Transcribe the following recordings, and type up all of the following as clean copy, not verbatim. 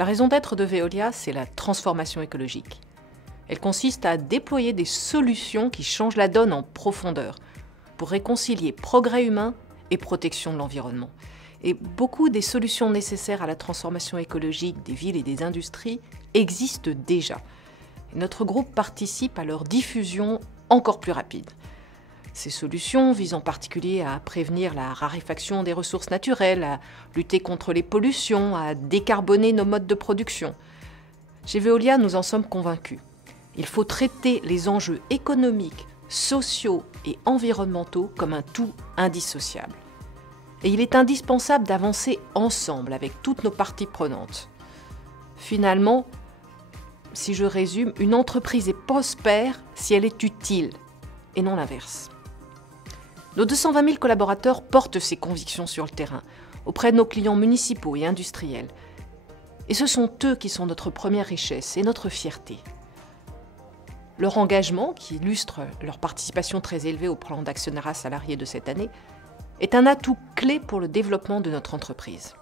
La raison d'être de Veolia, c'est la transformation écologique. Elle consiste à déployer des solutions qui changent la donne en profondeur pour réconcilier progrès humain et protection de l'environnement. Et beaucoup des solutions nécessaires à la transformation écologique des villes et des industries existent déjà. Notre groupe participe à leur diffusion encore plus rapide. Ces solutions visent en particulier à prévenir la raréfaction des ressources naturelles, à lutter contre les pollutions, à décarboner nos modes de production. Chez Veolia, nous en sommes convaincus. Il faut traiter les enjeux économiques, sociaux et environnementaux comme un tout indissociable. Et il est indispensable d'avancer ensemble avec toutes nos parties prenantes. Finalement, si je résume, une entreprise est prospère si elle est utile, et non l'inverse. Nos 220 000 collaborateurs portent ces convictions sur le terrain, auprès de nos clients municipaux et industriels. Et ce sont eux qui sont notre première richesse et notre fierté. Leur engagement, qui illustre leur participation très élevée au plan d'actionnariat salarié de cette année, est un atout clé pour le développement de notre entreprise.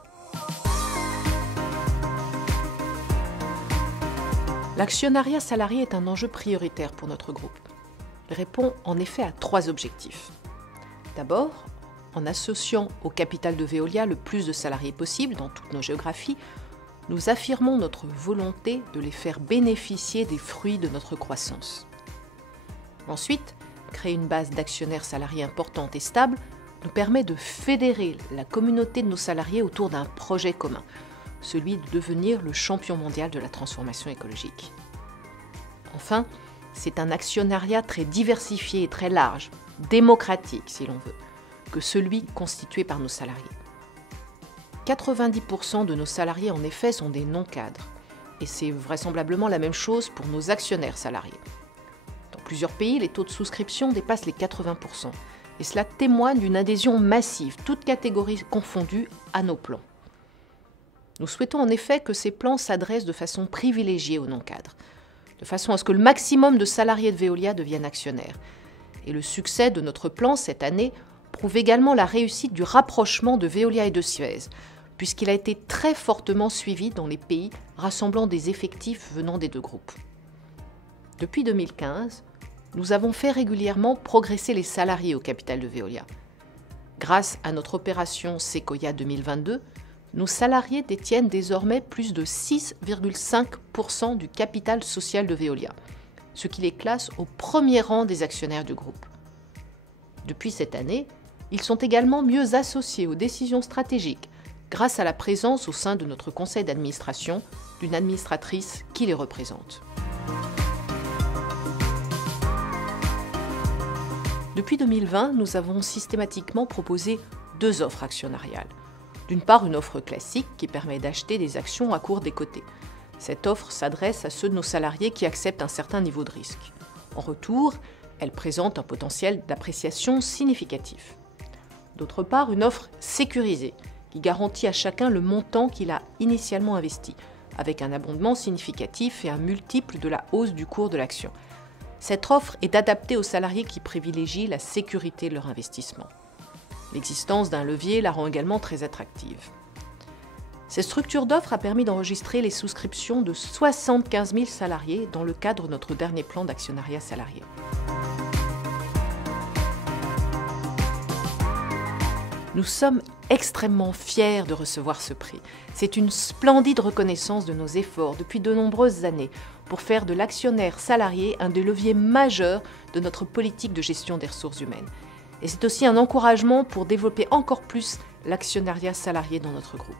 L'actionnariat salarié est un enjeu prioritaire pour notre groupe. Il répond en effet à 3 objectifs. D'abord, en associant au capital de Veolia le plus de salariés possible dans toutes nos géographies, nous affirmons notre volonté de les faire bénéficier des fruits de notre croissance. Ensuite, créer une base d'actionnaires salariés importante et stable nous permet de fédérer la communauté de nos salariés autour d'un projet commun, celui de devenir le champion mondial de la transformation écologique. Enfin, c'est un actionnariat très diversifié et très large, démocratique si l'on veut, que celui constitué par nos salariés. 90% de nos salariés en effet sont des non-cadres, et c'est vraisemblablement la même chose pour nos actionnaires salariés. Dans plusieurs pays, les taux de souscription dépassent les 80%, et cela témoigne d'une adhésion massive, toutes catégories confondues, à nos plans. Nous souhaitons en effet que ces plans s'adressent de façon privilégiée aux non-cadres, de façon à ce que le maximum de salariés de Veolia deviennent actionnaires. Et le succès de notre plan cette année prouve également la réussite du rapprochement de Veolia et de Suez, puisqu'il a été très fortement suivi dans les pays rassemblant des effectifs venant des 2 groupes. Depuis 2015, nous avons fait régulièrement progresser les salariés au capital de Veolia. Grâce à notre opération Sequoia 2022, nos salariés détiennent désormais plus de 6,5% du capital social de Veolia, ce qui les classe au premier rang des actionnaires du groupe. Depuis cette année, ils sont également mieux associés aux décisions stratégiques grâce à la présence au sein de notre conseil d'administration d'une administratrice qui les représente. Depuis 2020, nous avons systématiquement proposé 2 offres actionnariales. D'une part, une offre classique qui permet d'acheter des actions à cours décoté. Cette offre s'adresse à ceux de nos salariés qui acceptent un certain niveau de risque. En retour, elle présente un potentiel d'appréciation significatif. D'autre part, une offre sécurisée qui garantit à chacun le montant qu'il a initialement investi, avec un abondement significatif et un multiple de la hausse du cours de l'action. Cette offre est adaptée aux salariés qui privilégient la sécurité de leur investissement. L'existence d'un levier la rend également très attractive. Cette structure d'offres a permis d'enregistrer les souscriptions de 75 000 salariés dans le cadre de notre dernier plan d'actionnariat salarié. Nous sommes extrêmement fiers de recevoir ce prix. C'est une splendide reconnaissance de nos efforts depuis de nombreuses années pour faire de l'actionnaire salarié un des leviers majeurs de notre politique de gestion des ressources humaines. Et c'est aussi un encouragement pour développer encore plus l'actionnariat salarié dans notre groupe.